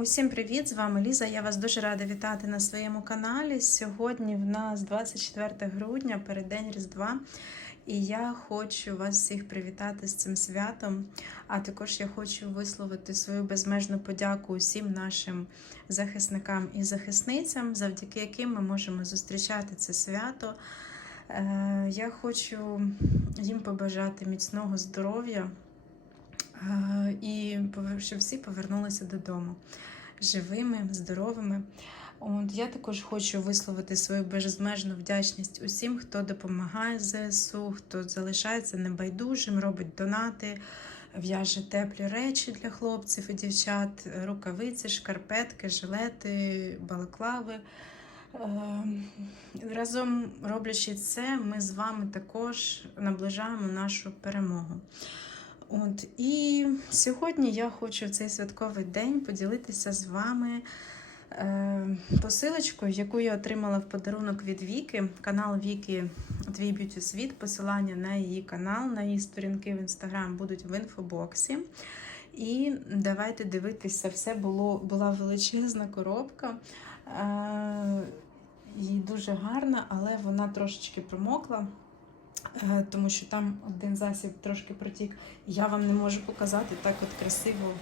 Усім привіт! З вами Ліза. Я вас дуже рада вітати на своєму каналі. Сьогодні в нас 24 грудня, переддень Різдва. І я хочу вас всіх привітати з цим святом. А також я хочу висловити свою безмежну подяку усім нашим захисникам і захисницям, завдяки яким ми можемо зустрічати це свято. Е, Я хочу їм побажати міцного здоров'я е, і щоб всі повернулися додому живими, здоровими. От я також хочу висловити свою безмежну вдячність усім, хто допомагає ЗСУ, хто залишається небайдужим, робить донати, в'яже теплі речі для хлопців і дівчат, рукавиці, шкарпетки, жилети, балаклави. Ем, Разом роблячи це, ми з вами також наближаємо нашу перемогу. От і сьогодні я хочу в цей святковий день поділитися з вами е, посилочкою, яку я отримала в подарунок від Віки. Канал Віки Твій б'юті світ. Посилання на її канал, на її сторінки в інстаграм будуть в інфобоксі. І давайте дивитися, все було, була величезна коробка. Е, і дуже гарна, але вона трошечки промокла. Е, тому що там один засіб трошки протік. Я вам не можу показати так от красиво,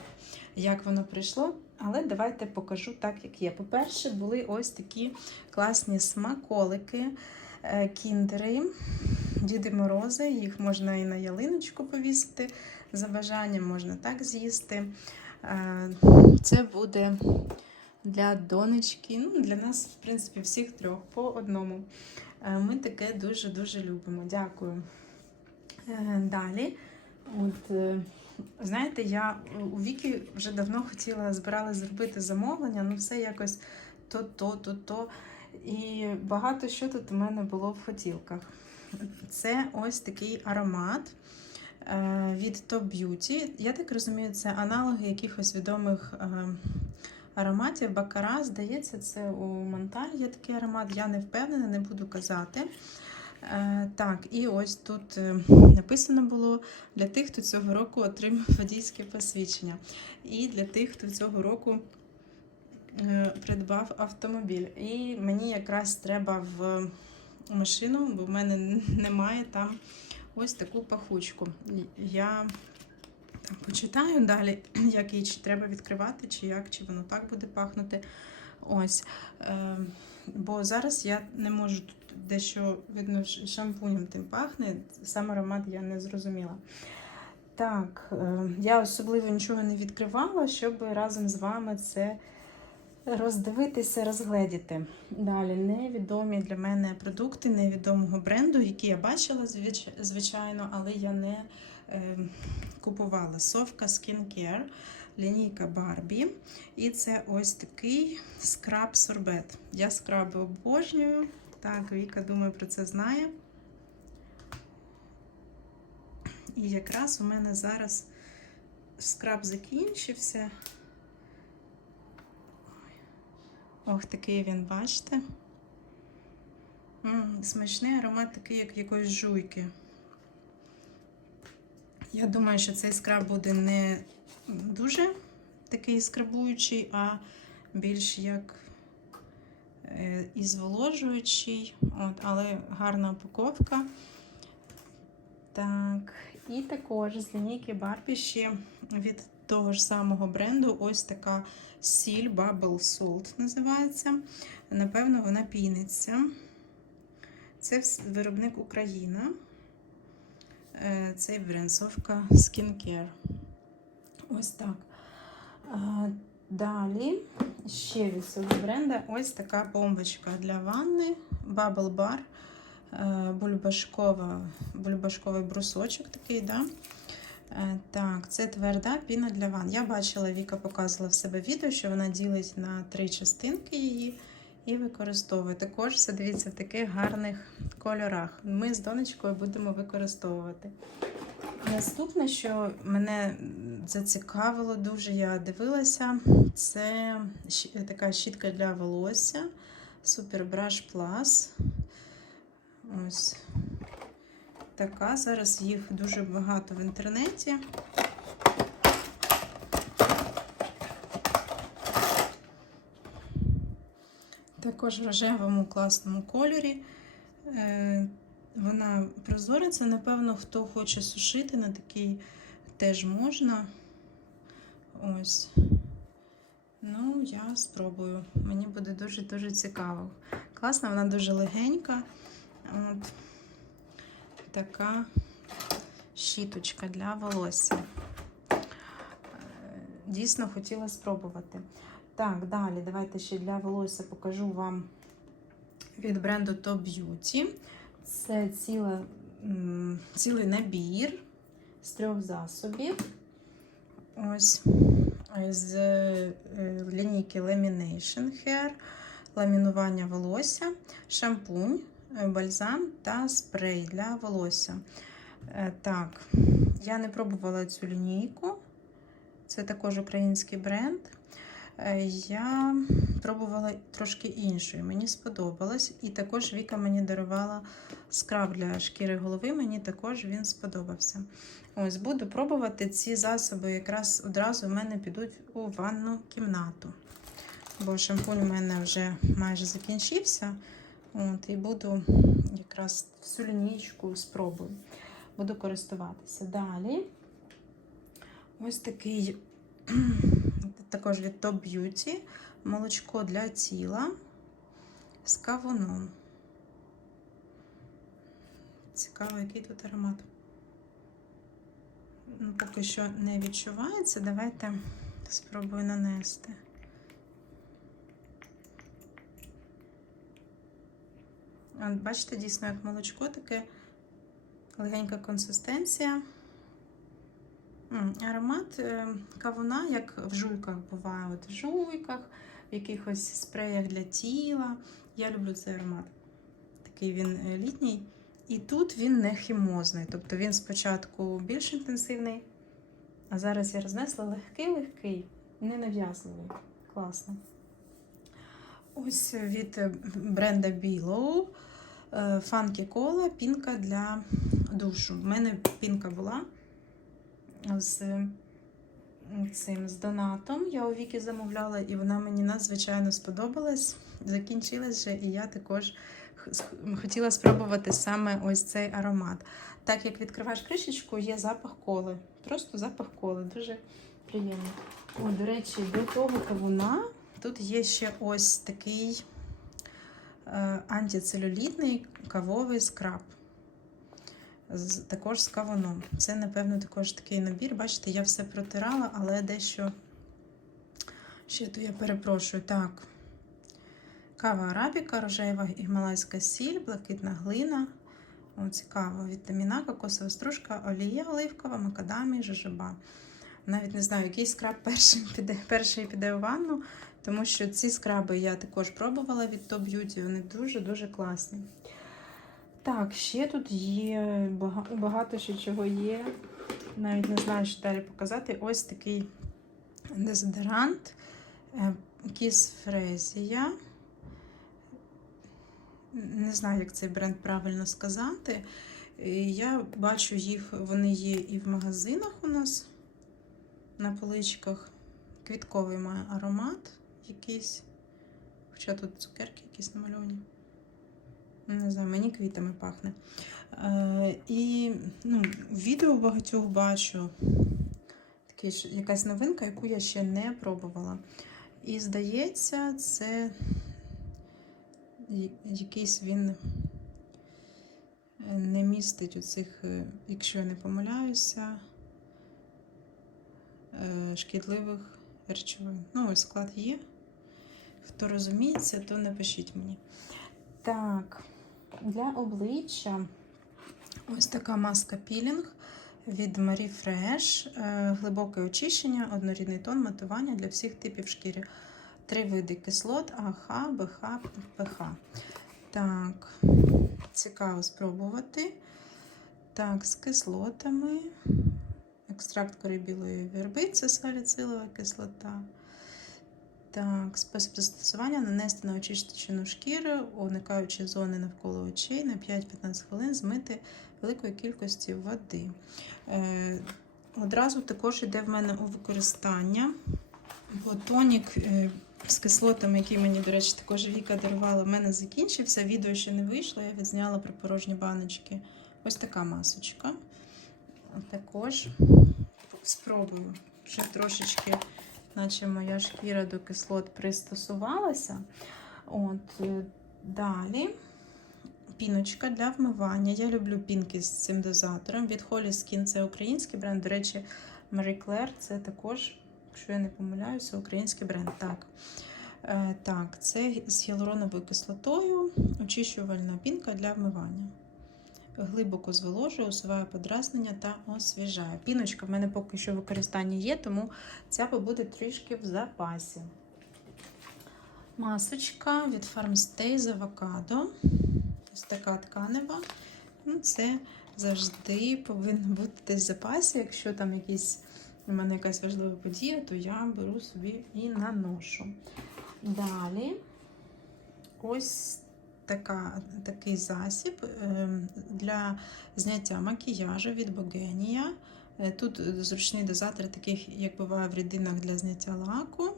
як воно прийшло. Але давайте покажу так, як є. По-перше, були ось такі класні смаколики, е, кіндери, Діди Морози. Їх можна і на ялиночку повісити. За бажанням можна так з'їсти. Е, Це буде для донечки. Ну, для нас, в принципі, всіх трьох по одному. Е, Ми таке дуже-дуже любимо. Дякую. Е, Далі. От, е, знаєте, я у Вікі вже давно хотіла збирала зробити замовлення, ну все якось то, то, то, то. І багато що тут у мене було в хотілках. Це ось такий аромат від Top Beauty. Я так розумію, це аналоги якихось відомих ароматів. Бакара, здається, це у Монталь є такий аромат. Я не впевнена, не буду казати. Е, так, і ось тут е, написано було для тих, хто цього року отримав водійське посвідчення. І для тих, хто цього року е, придбав автомобіль. І мені якраз треба в машину, бо в мене немає там ось таку пахучку. Я так, почитаю далі, як її чи треба відкривати, чи як, чи воно так буде пахнути. Ось. Е, бо зараз я не можу тут дещо видно шампунем тим пахне. Сам аромат я не зрозуміла. Так, е, я особливо нічого не відкривала, щоб разом з вами це роздивитися, розгледіти. Далі невідомі для мене продукти невідомого бренду, які я бачила, звичайно, але я не купувала. Совка Skincare, лінійка Barbie. І це ось такий скраб-сорбет. Я скраби обожнюю. Так, Віка, думаю, про це знає. І якраз у мене зараз скраб закінчився. Ох, такий він, бачите? М, смачний аромат такий, як якоїсь жуйки. Я думаю, що цей скраб буде не дуже такий скрабуючий, а більш як е, і зволожуючий. От, але гарна упаковка. Так, і також з лінійки ще від того ж самого бренду ось така сіль Bubble Salt називається. Напевно, вона піниться. Це виробник Україна. Е, Цей бренд Совка Skincare. Ось так. Далі ще від цього бренда ось така бомбочка для ванни Bubble Bar. Е, Бульбашкова, бульбашковий брусочок такий, да? Е, Так, це тверда піна для ванн. Я бачила, Віка показувала в себе відео, що вона ділить на три частинки її і використовує. Також все дивіться в таких гарних кольорах. Ми з донечкою будемо використовувати. Наступне, що мене зацікавило дуже, я дивилася, це така щітка для волосся Super Brush Plus. Ось така. Зараз їх дуже багато в інтернеті. Також в рожевому класному кольорі. Е, Вона прозора, це, напевно, хто хоче сушити на такий теж можна. Ось. Ну, я спробую. Мені буде дуже-дуже цікаво. Класна, вона дуже легенька. От така щіточка для волосся. Е, Дійсно хотіла спробувати. Так, далі, давайте ще для волосся покажу вам від бренду Top Beauty. Це ціла, цілий набір з трьох засобів. Ось з е, лінійки Lamination Hair, ламінування волосся, шампунь, е, бальзам та спрей для волосся. Е, Так, я не пробувала цю лінійку. Це також український бренд. Е, Я пробувала трошки іншою, мені сподобалось. І також Віка мені дарувала скраб для шкіри голови, мені також він сподобався. Ось буду пробувати ці засоби, якраз одразу в мене підуть у ванну кімнату. Бо шампунь у мене вже майже закінчився. От, І буду якраз всю лінійку спробую. Буду користуватися. Далі. Ось такий також від Top Beauty молочко для тіла з кавуном. Цікаво, який тут аромат. Ну, Поки що не відчувається. Давайте спробую нанести. От, бачите, дійсно, як молочко, таке легенька консистенція. Аромат е, кавуна, як в жуйках буває. От в жуйках, в якихось спреях для тіла. Я люблю цей аромат. Такий він е, літній. І тут він не хімозний. Тобто він спочатку більш інтенсивний, а зараз я рознесла легкий-легкий, ненав'язливий. Класно. Ось від е, бренда Billow Funky Cola пінка для душу. В мене пінка була з цим з донатом. Я у Віки замовляла, і вона мені надзвичайно сподобалась. Закінчилась вже, і я також хотіла спробувати саме ось цей аромат. Так як відкриваєш кришечку, є запах коли. Просто запах коли, дуже приємний. О, до речі, до того кавуна тут є ще ось такий е, антицелюлітний кавовий скраб. Також з кавуном. Це, напевно, також такий набір. Бачите, я все протирала, але дещо ще то я перепрошую. Так. Кава арабіка, рожева гімалайська сіль, блакитна глина. О, цікаво. Вітаміна, кокосова стружка, олія оливкова, макадамі, жожоба. Навіть не знаю, який скраб перший піде, перший піде у ванну, тому що ці скраби я також пробувала від Top Beauty, вони дуже-дуже класні. Так, ще тут є багато ще чого є. Навіть не знаю, що далі показати. Ось такий дезодорант Kiss Frezia. Не знаю, як цей бренд правильно сказати. Я бачу їх, вони є і в магазинах у нас на поличках. Квітковий має аромат якийсь. Хоча тут цукерки якісь намальовані. Не знаю, мені квітами пахне. Е, І ну, відео багатьох бачу. Такий, якась новинка, яку я ще не пробувала. І здається, це якийсь він не містить оцих, якщо я не помиляюся, шкідливих речовин. Ну, ось склад є. Хто розуміється, то напишіть мені. Так, для обличчя ось така маска пілінг від Marie Fresh. Глибоке очищення, однорідний тон, матування для всіх типів шкіри. Три види кислот, АХ, БХ, ПХ. Так, цікаво спробувати. Так, з кислотами. Екстракт кори білої верби, це саліцилова кислота. Так, спосіб застосування нанести на очищену шкіру, уникаючи зони навколо очей на 5-15 хвилин змити великої кількості води. Е, Одразу також йде в мене у використання, бо тонік е, з кислотами, які мені, до речі, також Віка дарувала, в мене закінчився. Відео ще не вийшло, я відзняла про порожні баночки. Ось така масочка. Також спробую, щоб трошечки, наче моя шкіра до кислот пристосувалася. От, е, далі. Піночка для вмивання. Я люблю пінки з цим дозатором. Від Holy Skin це український бренд. До речі, Marie Claire це також, якщо я не помиляюся, український бренд. Так, е, так це з гіалуроновою кислотою, очищувальна пінка для вмивання. Глибоко зволожує, усуває подразнення та освіжає. Піночка в мене поки що в використанні є, тому ця побуде трішки в запасі. Масочка від Farmstay з авокадо. Ось така тканева. Ну, це завжди повинно бути десь в запасі. Якщо там якісь у мене якась важлива подія, то я беру собі і наношу. Далі ось така, такий засіб ем, для зняття макіяжу від Богенія. Е, Тут зручний дозатор, таких, як буває в рідинах для зняття лаку.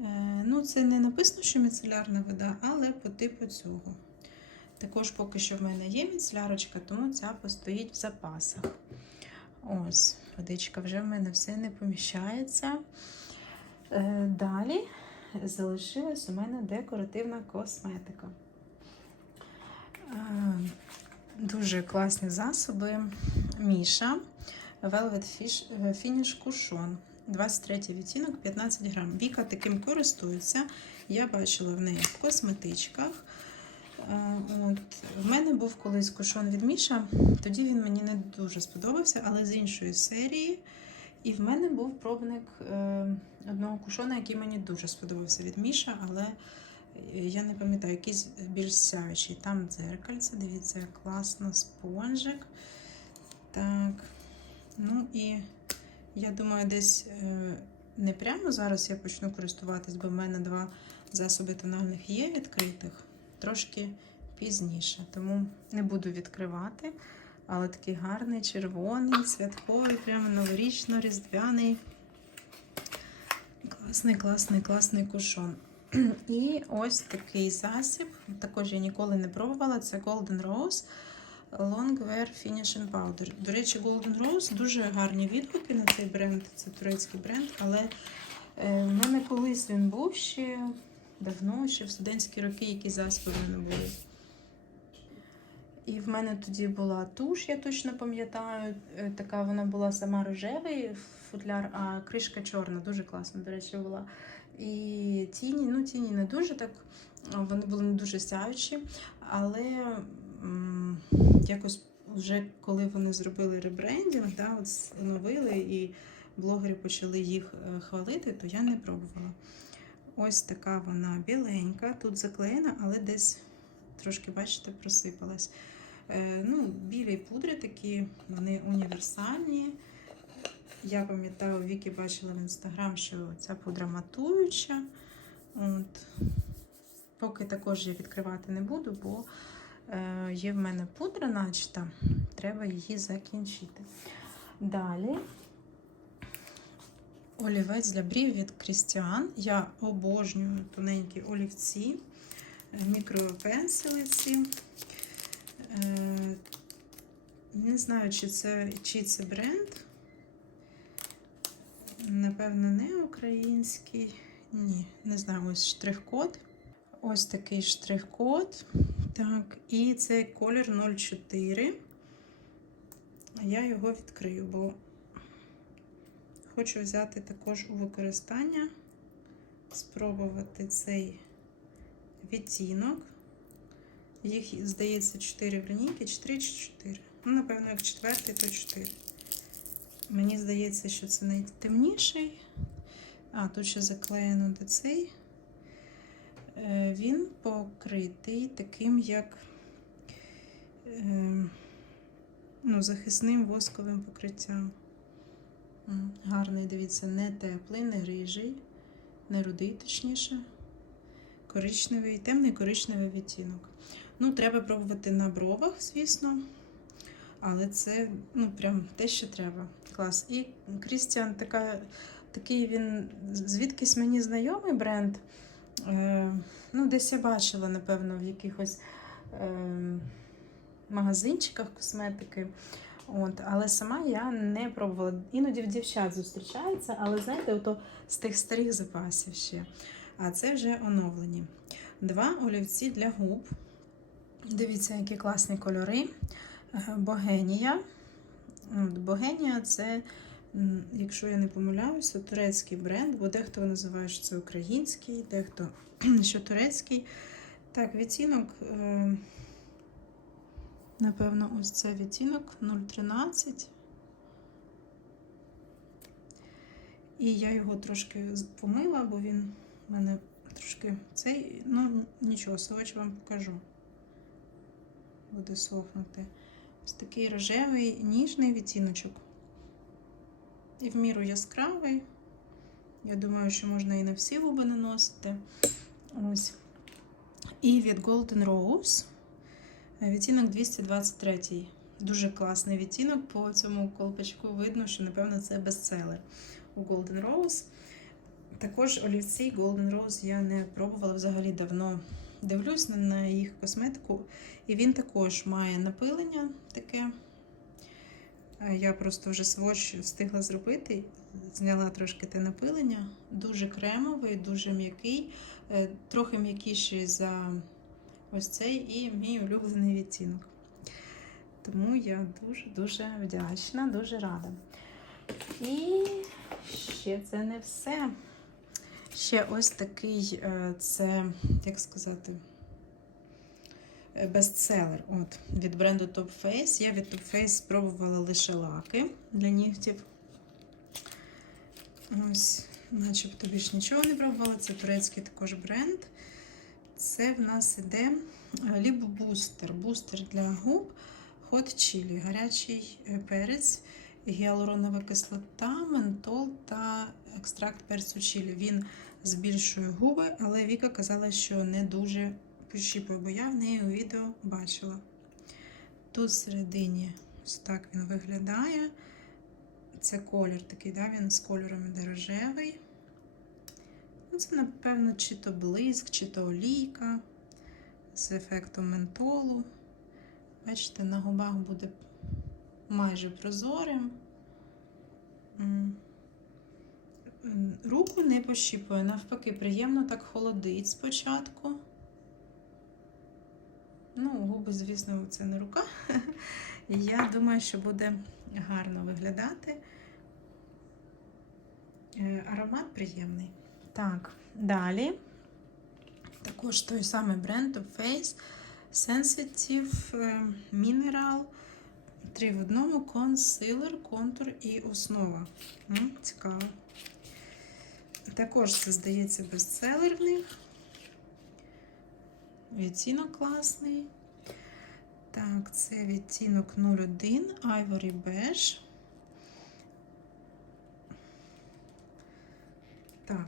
Е, Ну, це не написано, що міцелярна вода, але по типу цього. Також поки що в мене є міцелярочка, тому ця постоїть в запасах. Ось, водичка вже в мене все не поміщається. Е, Далі залишилась у мене декоративна косметика. Е, Дуже класні засоби. Міша Velvet е, Finish Cushion. 23 відтінок, 15 грам. Віка таким користується. Я бачила в неї в косметичках. Е, От. В мене був колись кушон від Міша, тоді він мені не дуже сподобався, але з іншої серії. І в мене був пробник е, одного кушона, який мені дуже сподобався від Міша, але е, я не пам'ятаю, якийсь більш сяючий. Там дзеркальце, дивіться, класно, спонжик. Так. Ну і я думаю, десь е, не прямо зараз я почну користуватись, бо в мене два засоби тональних є відкритих трошки пізніше. Тому не буду відкривати. Але такий гарний, червоний, святковий, прямо новорічно-різдвяний. Класний, класний, класний кушон. І ось такий засіб. Також я ніколи не пробувала. Це Golden Rose Longwear Finishing Powder. До речі, Golden Rose дуже гарні відгуки на цей бренд. Це турецький бренд, але е, в мене колись він був ще давно, ще в студентські роки, які засоби в були. І в мене тоді була туш, я точно пам'ятаю. Е, Така вона була сама рожевий футляр, а кришка чорна, дуже класна, до речі, була. І тіні, ну тіні не дуже так, вони були не дуже сяючі, але м, якось вже коли вони зробили ребрендінг, да, от оновили і блогери почали їх е, хвалити, то я не пробувала. Ось така вона біленька, тут заклеєна, але десь трошки, бачите, просипалась. Е, ну, білі пудри такі, вони універсальні. Я пам'ятаю, Вікі бачила в інстаграм, що ця пудра матуюча. От. Поки також я відкривати не буду, бо е, є в мене пудра начата, треба її закінчити. Далі олівець для брів від Крістіан. Я обожнюю тоненькі олівці, е, мікропенсилиці. Е, Не знаю, чи це, чи це бренд. Напевно, не український. Ні, не знаю, ось штрих-код. Ось такий штрих-код. Так, і цей колір 04. Я його відкрию, бо хочу взяти також у використання, спробувати цей відтінок. Їх, здається, 4 в лінійки, 4 чи 4. Ну, напевно, як четвертий, то 4. Мені здається, що це найтемніший. А, тут ще заклеєно до цей. Е, Він покритий таким, як е, ну, захисним восковим покриттям. Гарний, дивіться, не теплий, не рижий, не рудий, точніше. Коричневий, темний коричневий відтінок. Ну, треба пробувати на бровах, звісно. Але це ну, прям те, що треба. Клас. І Крістіан така Такий він звідкись мені знайомий бренд. Е, ну, десь я бачила, напевно, в якихось е, магазинчиках косметики. От, але сама я не пробувала. Іноді в дівчат зустрічається, але знаєте, ото з тих старих запасів ще. А це вже оновлені. Два олівці для губ. Дивіться, які класні кольори. Е, Богенія. Богенія це, якщо я не помиляюся, турецький бренд, бо дехто називає, що це український, дехто що турецький. Так, відтінок, е, напевно, ось це відтінок 013. І я його трошки помила, бо він в мене трошки цей, ну нічого, сьогодні вам покажу. Буде сохнути. Ось такий рожевий ніжний відтіночок. І в міру яскравий. Я думаю, що можна і на всі губи наносити. Ось. І від Golden Rose відтінок 223. Дуже класний відтінок. По цьому колпачку видно, що, напевно, це бестселер у Golden Rose. Також олівці Golden Rose я не пробувала взагалі давно. Дивлюсь на- їх косметику, і він також має напилення таке. Е, Я просто вже сводч встигла зробити, зняла трошки те напилення. Дуже кремовий, дуже м'який, е, трохи м'якіший за ось цей і мій улюблений відтінок. Тому я дуже-дуже вдячна, дуже рада. І ще це не все. Ще ось такий, е, це, як сказати, бестселер от, від бренду Top Face. Я від Top Face спробувала лише лаки для нігтів. Ось, начебто більш нічого не пробувала. Це турецький також бренд. Це в нас іде ліп бустер. Бустер для губ Hot Chili, гарячий е, перець, гіалуронова кислота, ментол та екстракт перцю чилі. Він збільшує губи, але Віка казала, що не дуже пощіпує, бо я в неї у відео бачила. Тут всередині ось так він виглядає. Це колір такий, да? він з кольором іде рожевий. Ну, Це, напевно, чи то блиск, чи то олійка з ефектом ментолу. Бачите, на губах буде майже прозорим. Руку не пощіпує, навпаки, приємно так холодить спочатку. Ну, губи, звісно, це не рука. Я думаю, що буде гарно виглядати. Е, Аромат приємний. Так, далі. Також той самий бренд Top Face Sensitive е, Mineral. Три в одному консилер, контур і основа. Цікаво. Також це, здається, бестселер в них. Відтінок класний. Так, це відтінок 01 Ivory Beige. Так,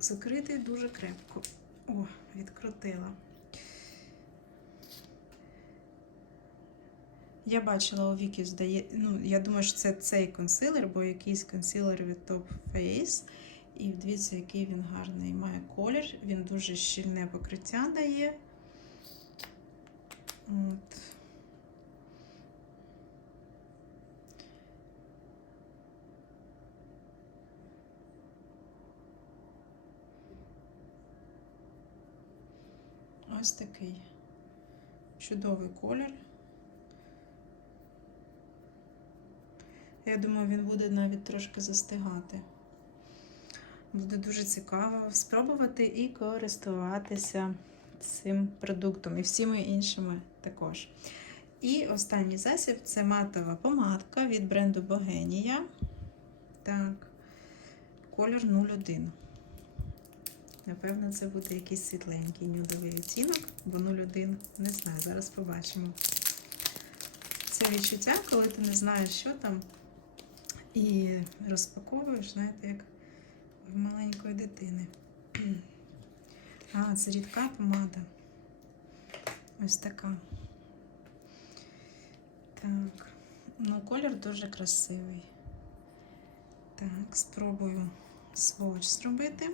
закритий дуже крепко. О, відкрутила. Я бачила у Вікі, здає, ну, я думаю, що це цей консилер, бо якийсь консилер від Top Face. І дивіться, який він гарний має колір. Він дуже щільне покриття дає. От. Ось такий чудовий колір. Я думаю, він буде навіть трошки застигати. Буде дуже цікаво спробувати і користуватися цим продуктом і всіми іншими також. І останній засіб це матова помадка від бренду Богенія. Так, колір 01. Напевно, це буде якийсь світленький нюдовий відтінок, бо 01, не знаю, зараз побачимо. Це відчуття, коли ти не знаєш, що там, і розпаковуєш, знаєте, як маленької дитини. А, це рідка помада. Ось така. Так. Ну, колір дуже красивий. Так, спробую сволоч зробити.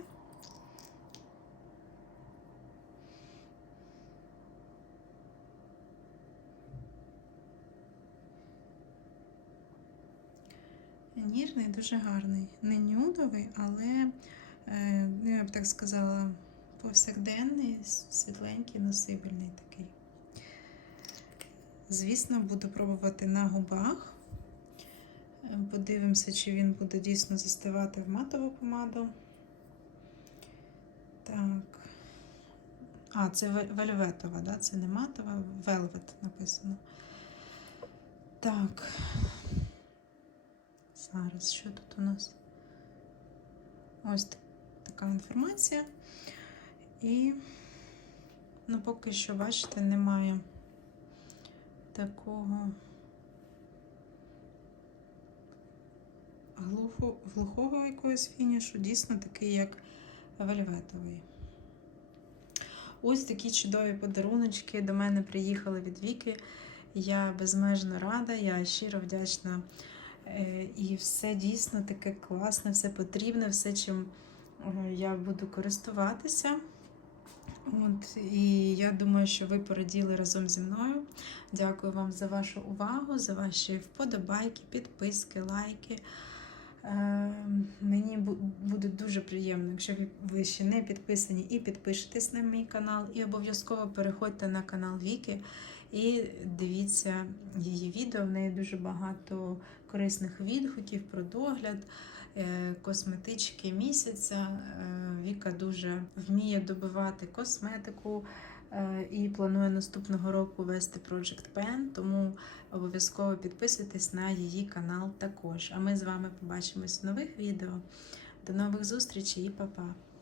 Ніжний, дуже гарний. Не нюдовий, але, е, ну, я б так сказала, повсякденний, світленький, носибельний такий. Звісно, буду пробувати на губах. Е, Подивимося, чи він буде дійсно застивати в матову помаду. Так. А, це вельветова, да? це не матова, велвет написано. Так. Зараз, що тут у нас? Ось така інформація. І, ну, поки що, бачите, немає такого глухо, глухого якогось фінішу, дійсно такий, як вельветовий. Ось такі чудові подаруночки до мене приїхали від Віки. Я безмежно рада, я щиро вдячна. Е, І все дійсно таке класне, все потрібне, все, чим е, я буду користуватися. От, і я думаю, що ви пораділи разом зі мною. Дякую вам за вашу увагу, за ваші вподобайки, підписки, лайки. Е, Мені буде дуже приємно, якщо ви- ще не підписані і підпишетесь на мій канал, і обов'язково переходьте на канал Віки і дивіться її відео. В неї дуже багато корисних відгуків про догляд, е, косметички місяця. Е, Віка дуже вміє добивати косметику е, і планує наступного року вести Project Pen, тому обов'язково підписуйтесь на її канал також. А ми з вами побачимось в нових відео. До нових зустрічей і па-па!